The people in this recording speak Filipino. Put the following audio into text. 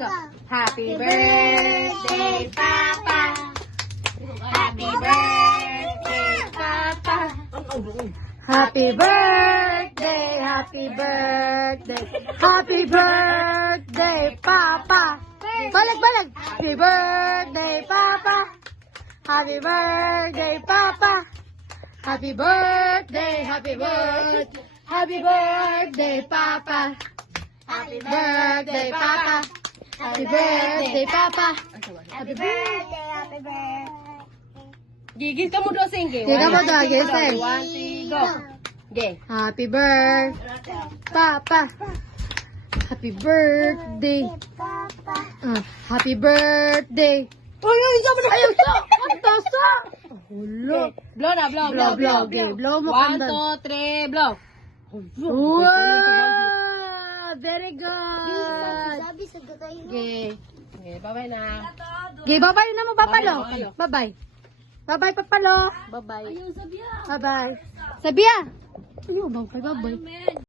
Happy birthday, Papa. Happy birthday, Papa. Happy birthday, happy birthday. Happy birthday, Papa. Balik. Happy birthday, Papa. Happy birthday, Papa. Happy birthday, happy birthday. Happy birthday, Papa. Happy birthday, Papa. Happy birthday, Papa. Happy birthday, happy birthday. Gigil ka mo doon, sing. Gigil mo doon, sing. 1, 2, 3, go. Okay. Happy birthday, Papa. Happy birthday. Happy birthday. Uy, sabi na. Ayaw sa. Ano sa? Hulo. Blow na, blow. Okay, blow mo kanda. 1, 2, 3, blow. Wow! Very good. Okay. Okay, bye-bye na. Okay, bye-bye na mo, Papalo. Bye-bye. Bye-bye, Papalo. Bye-bye. Ayun, Sabia. Bye-bye. Sabia! Ayun, bye-bye.